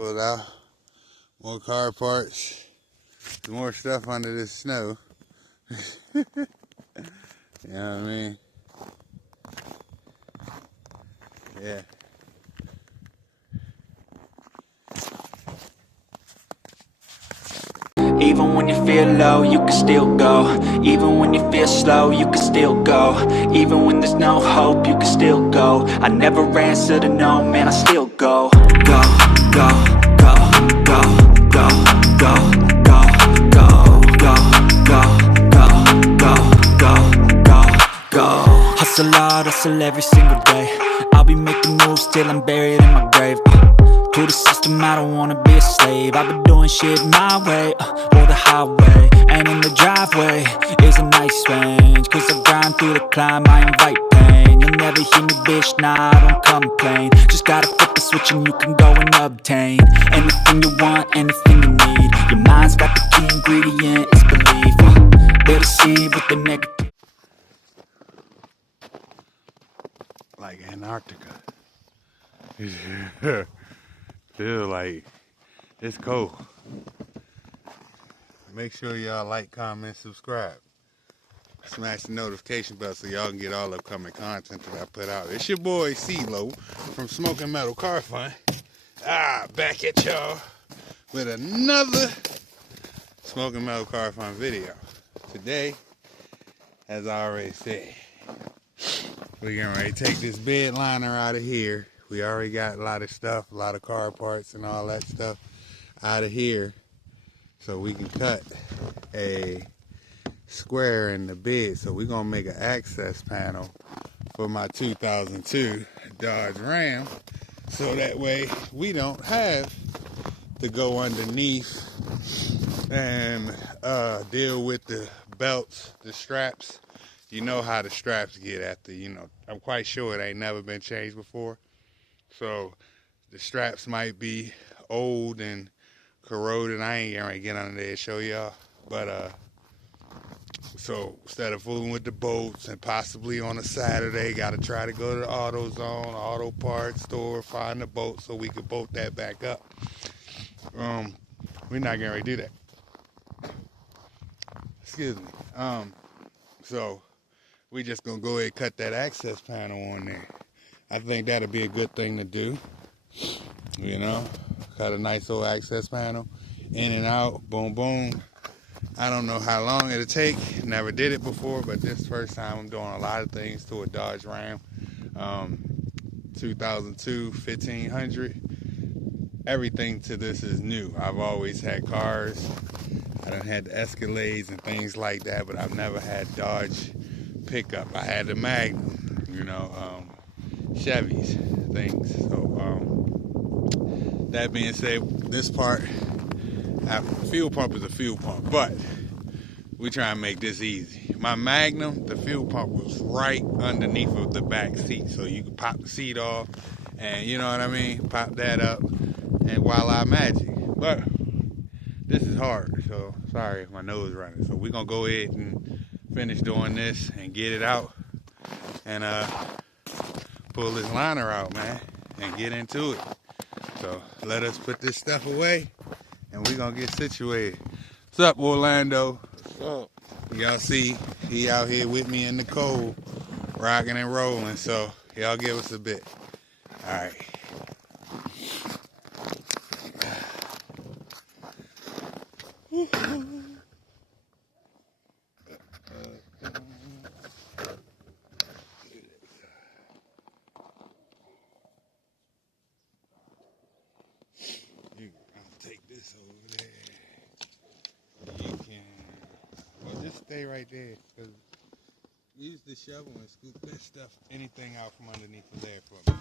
Pulled out more car parts, more stuff under the snow. You know what I mean? Yeah. Even when you feel low, you can still go. Even when you feel slow, you can still go. Even when there's no hope, you can still go. I never answer to no, man, I still go. Go, go, go, go, go, go, go, go, go, go, go, go, go, go, go. Hustle hard, hustle every single day. I'll be making moves till I'm buried in my grave. To the system, I don't wanna be a slave. I've been doing shit my way, or the highway. And in the driveway is a nice range. Cause I grind through the climb, I invite pain. You'll never hear me, bitch, nah, I don't complain. Just gotta flip the switch and you can go and obtain anything you want, anything you need. Your mind's got the key ingredient, it's belief. They'll deceive with the negative. Like Antarctica. Feel like it's cold. Make sure y'all like, comment, subscribe. Smash the notification bell so y'all can get all upcoming content that I put out. It's your boy CeeLo from Smoking Metal Car Fun. Back at y'all with another Smoking Metal Car Fun video. Today, as I already said, we're getting ready to take this bed liner out of here. We already got a lot of stuff, a lot of car parts and all that stuff out of here, so we can cut a square in the bed. So we're gonna make an access panel for my 2002 Dodge Ram, so that way we don't have to go underneath and deal with the belts, the straps. You know how the straps get after, I'm quite sure it ain't never been changed before. So the straps might be old and corroded. I ain't gonna get under there and show y'all. But so instead of fooling with the bolts and possibly on a Saturday, gotta try to go to the AutoZone, auto parts store, find the bolt so we could bolt that back up. We're not gonna do that. Excuse me. So we just gonna go ahead and cut that access panel on there. I think that'll be a good thing to do. Cut a nice old access panel, in and out, boom, boom. I don't know how long it'll take. Never did it before, but this first time I'm doing a lot of things to a Dodge Ram. 2002 1500. Everything to this is new. I've always had cars. I done had the Escalades and things like that, but I've never had Dodge pickup. I had the Magnum, Chevys, things. So that being said, this part, fuel pump is a fuel pump, but we try and make this easy. My Magnum, the fuel pump was right underneath of the back seat, so you could pop the seat off, and you know what I mean, pop that up, and voila, magic. But this is hard, so sorry if my nose running. So we're gonna go ahead and finish doing this and get it out, and pull this liner out, man, and get into it. So let us put this stuff away, and we're gonna get situated. What's up, Orlando? What's up? Y'all see, he out here with me in the cold, rocking and rolling. So y'all give us a bit. All right. I'll take this over there. You can, well, just stay right there, because use the shovel and scoop that stuff, anything out from underneath of there for me.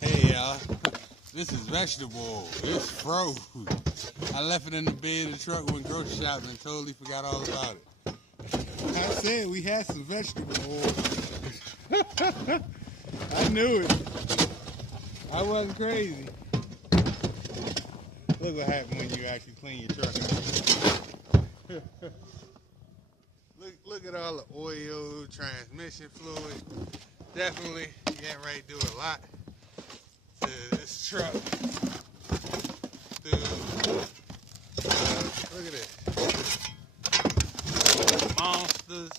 Hey y'all, this is vegetable oil. It's froze. I left it in the bed of the truck when grocery shopping and totally forgot all about it. I said we had some vegetable oil. I knew it. I wasn't crazy. Look what happens when you actually clean your truck. Look at all the oil, transmission fluid. Definitely getting ready to do a lot to this truck. Look at this. Monsters.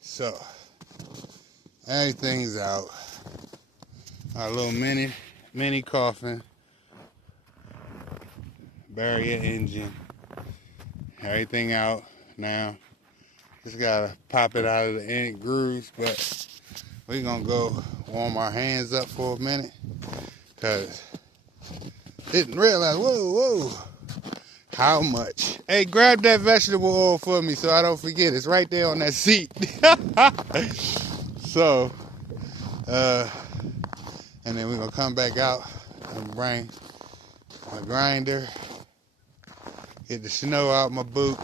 So, everything's out. Our little mini coffin, barrier engine, everything out now. Just gotta pop it out of the end grooves, but we're gonna go warm our hands up for a minute, cause didn't realize, whoa, how much. Hey, grab that vegetable oil for me so I don't forget. It's right there on that seat. So, and then we're gonna come back out and bring my grinder, get the snow out my boot,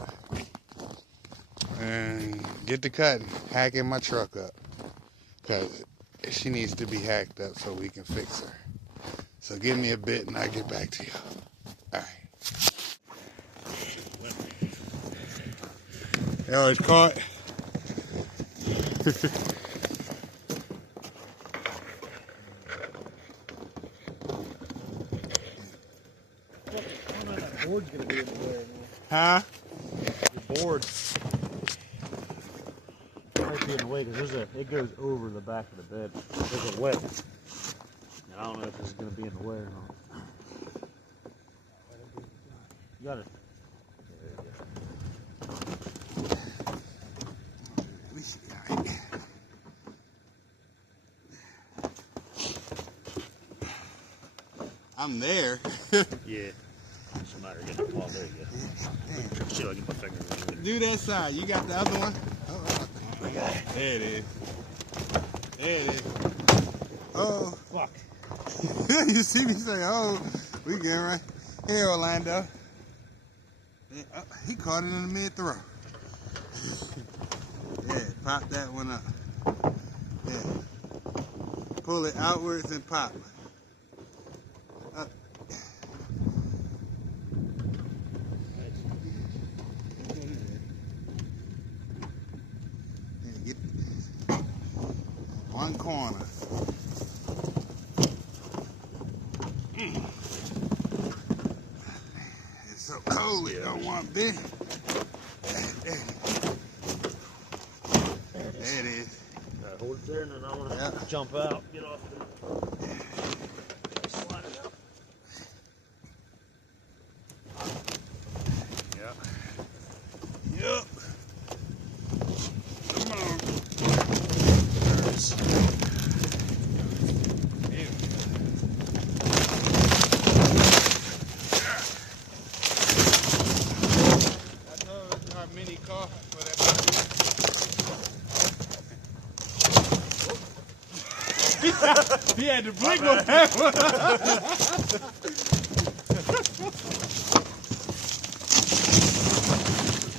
and get to cutting, hacking my truck up. Cause she needs to be hacked up so we can fix her. So give me a bit and I'll get back to you. All right. Oh, it's caught. That board's gonna be in the way. Huh? The board might be in the way because it goes over the back of the bed. There's a width. And I don't know if this is gonna be in the way or not. You got it. I'm there. Yeah. It's a matter of getting the ball. There you go. See if I can put my finger in it. Do that side. You got the other one? Oh, Okay. there it is. There it is. Oh. Fuck. You see me say, oh, we getting right. Here, Orlando. Yeah, oh, he caught it in the mid-throw. Yeah, pop that one up. Yeah. Pull it outwards and pop. Up. Yeah, get one corner. It's so cold, it don't want big. There it is. Hold it there and then I want to jump out, get off the... Slide it up. Yep. Yep. Come on. I know it's our mini coffin for that. He had to blink on that one.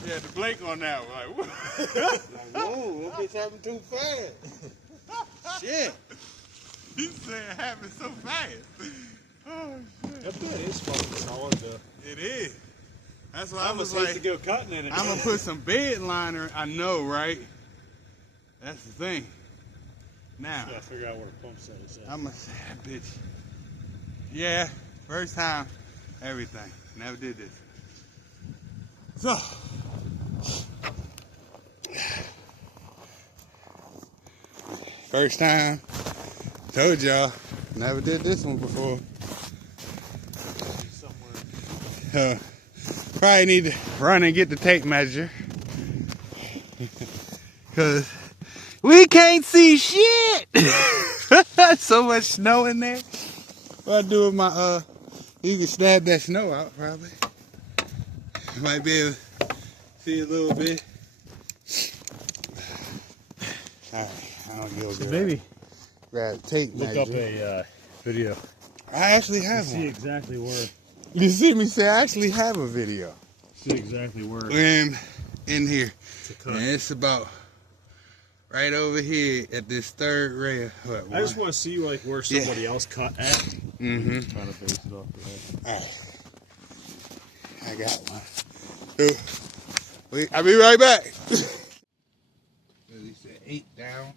He had to blink on that one. Like, whoa, it's happening too fast. Shit. He said it happened so fast. Oh, shit. That bed is fucking solid though. It is. That's why I I was almost hate like, to go cutting in it. I'm going to put some bed liner. I know, right? That's the thing. Now, Gotta figure out where the pump set is at. I'm going to say that bitch. Yeah, first time, everything. Never did this. So, first time, told y'all, never did this one before. Probably need to run and get the tape measure. Because we can't see shit. So much snow in there. What I do with my, you can stab that snow out probably. Might be able to see a little bit. Alright, I don't go So good. maybe Grab tape look measure. up a Video. I actually You have see one. exactly where. You see me say I actually have a video. See exactly where In here. to cut. And it's about right over here at this third rail. What, I just want to see like where somebody else cut at. Mm-hmm. Try to base it off of that. Alright. I got one. So, wait, I'll be right back. So he said 8 down.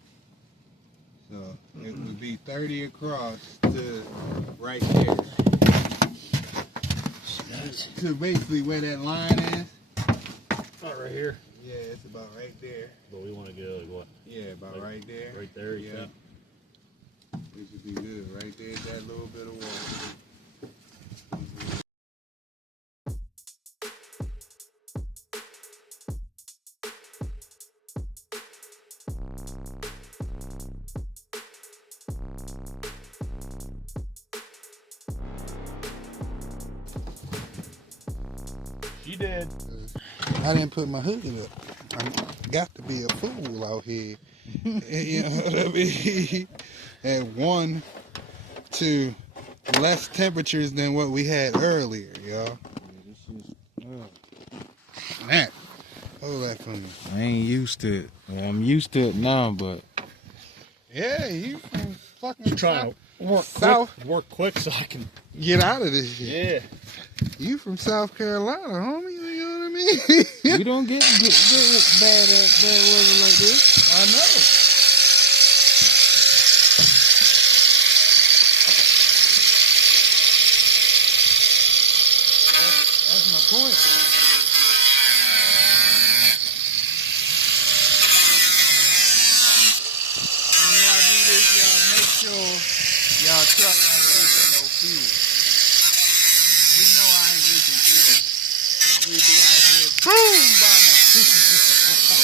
So it would be 30 across to right there. To basically where that line is. Not right here. Yeah, it's about right there. But we want to get like what? Yeah, about Like, right there. Right there. Yeah. Yeah. It should be good. Right there, that little bit of water. You did. I didn't put my hood up. I got to be a fool out here. You know what I mean? At 1 to less temperatures than what we had earlier, y'all. Man, hold that for me. I ain't used to it. Well, I'm used to it now, but Yeah, you from fucking Trying to work South. quick, work quick so I can. Get out of this shit. Yeah. You from South Carolina, homie. You know what I mean? we don't get bad weather like this. I know. That's my point. When y'all do this, y'all make sure y'all truck ain't leaking no fuel. We know I ain't leaking fuel. Cause we be out here boom by now.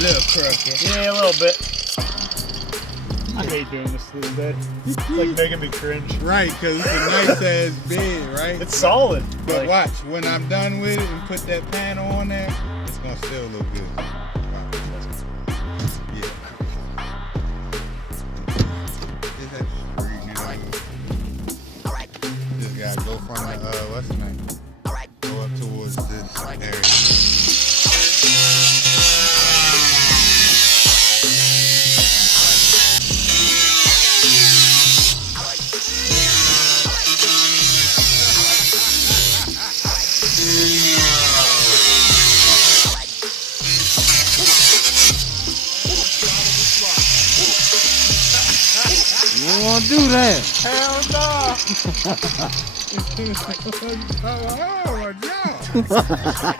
Little crooked. Yeah, a little bit. I hate doing this to the bed. It's like making me cringe. Right, because it's a nice ass bed, right? It's solid. But Like, watch, when I'm done with it and put that panel on there, it's gonna still look good. Watch. Yeah. It's actually pretty good. Just gotta go from the, what's the name? Go up towards this area. You don't want to do that. Hell no! Oh, my God!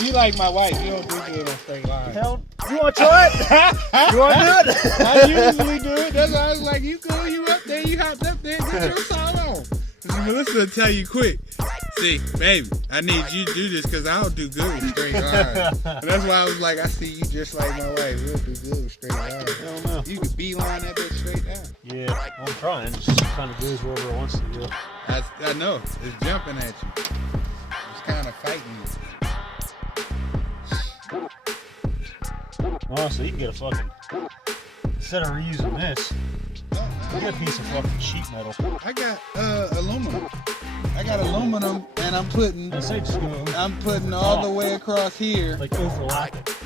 You like my wife, you don't do good on straight lines. hell, you want to try it? You want to do it? I usually do it. That's why I was like, you go, you up there, you hopped up there, get your song on. Melissa will tell you quick. See, baby, I need you to do this because I don't do good with straight lines. And that's why I was like, I see you just like my wife. We'll do good with straight lines. Hell no. You can beeline that bitch straight down. Yeah, I'm trying. It just kind of goes wherever it wants to go. I know. It's jumping at you. It's kind of fighting you. Honestly, you can get a fucking. Instead of reusing this, No, Look at a piece of fucking sheet metal. I got aluminum. I got aluminum, and I'm putting I say just go all the way across here. like overlap it.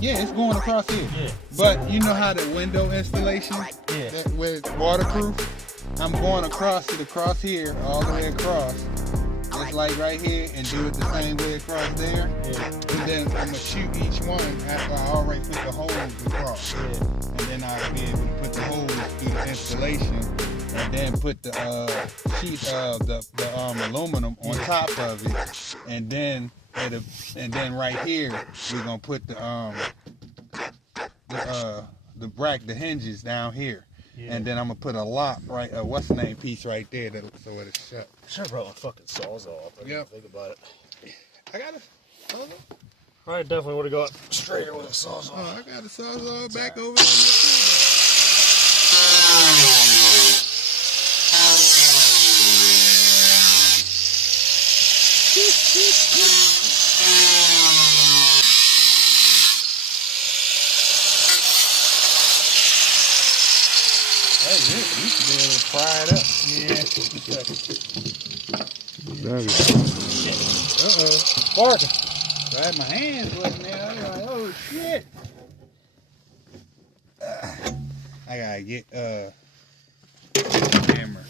Yeah, it's going across here. Yeah. But you know how the window installation, Yeah. that, where it's waterproof, I'm going across here, all the way across, just like right here, and do it the same way across there. Yeah. And then I'm gonna shoot each one after I already put the holes across. Yeah. And then I'll be able to put the holes through the installation, and then put the sheet of the aluminum on top of it, and then right here we're gonna put the hinges down here, Yeah. and then I'm gonna put a lock right what's the name piece right there so it's shut. Should have brought my fucking sawzall. I Yep. Think about it. I got a I definitely would have got straighter with a sawzall. I got a sawzall back over there. That's it. You should be able to fry it up. Yeah. Uh-oh. Barking. Right, my hands wasn't there. I was like, oh shit. I gotta get camera.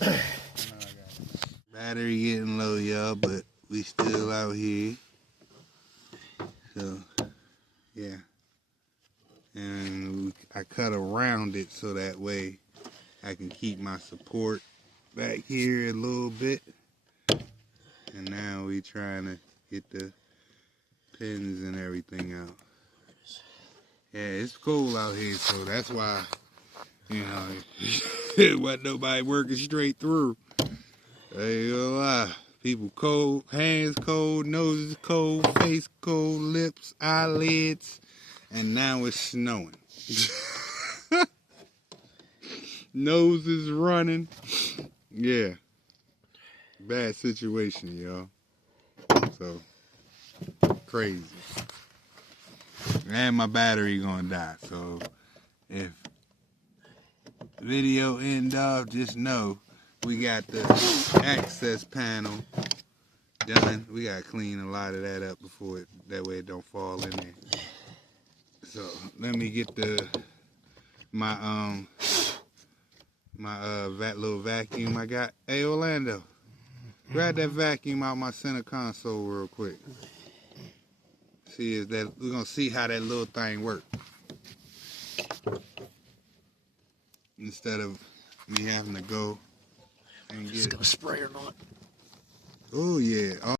Battery getting low, y'all, but we still out here. So yeah. And I cut around it so that way I can keep my support back here a little bit. And now we trying to get the pins and everything out. Yeah, it's cold out here, so that's why, you know, wasn't nobody working straight through. I ain't gonna lie. People cold, hands cold, noses cold, face cold, lips, eyelids, and now it's snowing. Noses running. Yeah. Bad situation, y'all. So, crazy. And my battery gonna die. So, if video end off, just know we got the access panel done. We gotta clean a lot of that up before that way it don't fall in there. So let me get my little vacuum I got. Hey Orlando, grab that vacuum out my center console real quick. We're gonna see how that little thing works. Instead of me having to go and get It's gonna spray or not. Oh yeah.